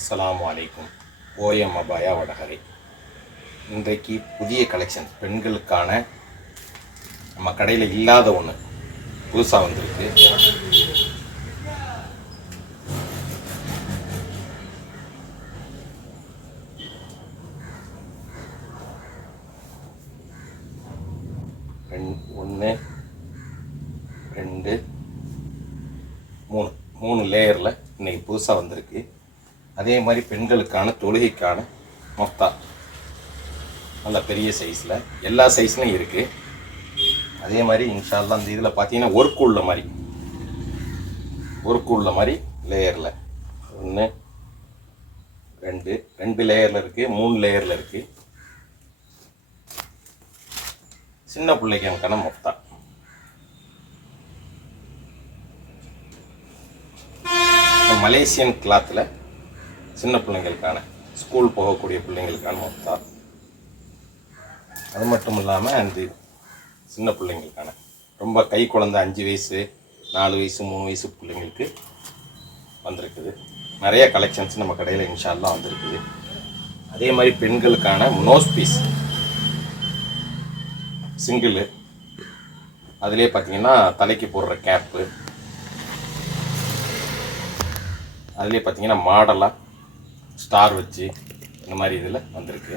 அஸ்ஸலாமு அலைக்கும். ஓஎம் அபாயா வடகரை. இன்றைக்கு புதிய கலெக்ஷன் பெண்களுக்கான நம்ம கடையில் இல்லாத ஒன்று புதுசாக வந்திருக்கு. ஒன்று ரெண்டு மூணு லேயரில் இன்னைக்கு புதுசாக வந்திருக்கு. அதே மாதிரி பெண்களுக்கான தொழுகைக்கான மொத்தா நல்ல பெரிய சைஸில் எல்லா சைஸ்லையும் இருக்குது. அதே மாதிரி இன்ஷா அல்லாஹ் அந்த இதில் பார்த்தீங்கன்னா ஒர்க் உள்ள மாதிரி லேயரில் ஒன்று ரெண்டு லேயரில் இருக்குது, 3 லேயரில் இருக்குது. சின்ன பிள்ளைக்கான மொத்தா மலேசியன் கிளாத்தில் சின்ன பிள்ளைங்களுக்கான ஸ்கூல் போகக்கூடிய பிள்ளைங்களுக்கான மொத்தா. அது மட்டும் இல்லாமல் அந்த சின்ன பிள்ளைங்களுக்கான ரொம்ப கை குழந்தை 5 வயசு 4 வயசு 3 வயசு பிள்ளைங்களுக்கு வந்திருக்குது. நிறைய கலெக்ஷன்ஸ் நம்ம கடையில் இன்ஷா அல்லாஹ் வந்திருக்குது. அதே மாதிரி பெண்களுக்கான நோஸ் பீஸ் சிங்கிள், அதிலே பார்த்தீங்கன்னா தலைக்கு போடுற கேப்பு, அதிலே பார்த்தீங்கன்னா மாடலாக ஸ்டார் வச்சு இந்த மாதிரி இதில் வந்திருக்கு.